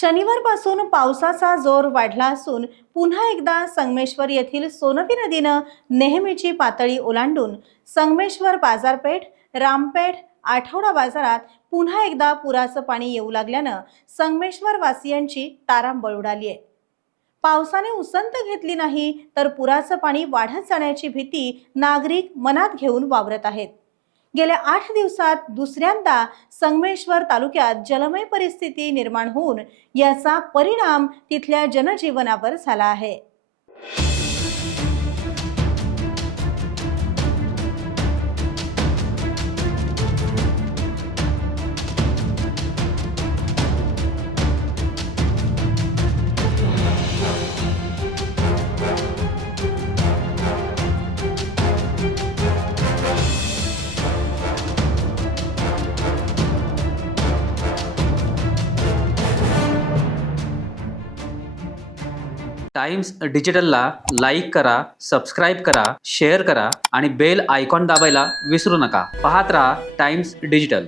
शनिवारपासून पावसाचा जोर वाढला असून पुन्हा एकदा संगमेश्वर येथील सोनवी नदीनं नेहमीची पातळी ओलांडून संगमेश्वर बाजारपेठ, रामपेठ, आठवडा बाजारात पुन्हा एकदा पुराचं पाणी येऊ लागल्यानं संगमेश्वर वासियांची तारांबळ उडाली आहे। पावसाने उसंत घेतली नाही तर पुराचं पाणी वाढत जाण्याची भीती नागरिक मनात घेऊन वावरत आहेत। गेल्या 8 दिवसात दुसऱ्यांदा संगमेश्वर तालुक्यात जलमय परिस्थिती निर्माण होऊन याचा परिणाम तिथल्या जनजीवनावर झाला आहे। टाइम्स डिजिटलला लाईक करा, सबस्क्राईब करा, शेअर करा आणि बेल आयकॉन दाबायला विसरू नका। पाहत रहा टाइम्स डिजिटल।